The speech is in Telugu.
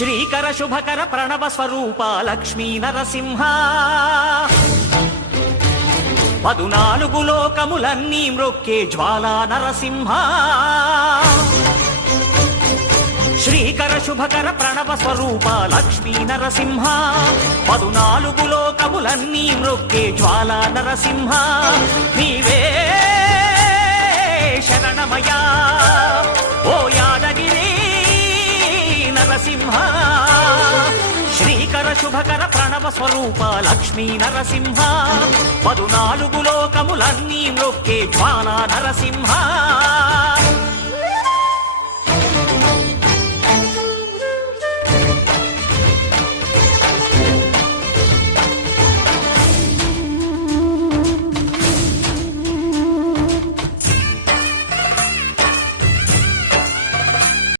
శ్రీకర శుభకర ప్రణవ స్వరూప లక్ష్మీ నరసింహ 14 లోకములన్నీ మ్రొక్కే జ్వాలా నరసింహ శ్రీకర శుభకర ప్రణవ స్వరూప లక్ష్మీ నరసింహ 14 లోకములన్నీ మ్రొక్కే జ్వాలా నరసింహ నీవే శరణమయా ఓ యాదగిరి నరసింహ శ్రీకర శుభకర ప్రణవ స్వరూప లక్ష్మీ నరసింహ 14 లోకములన్నీ మ్రొక్కే జ్వాలా నరసింహ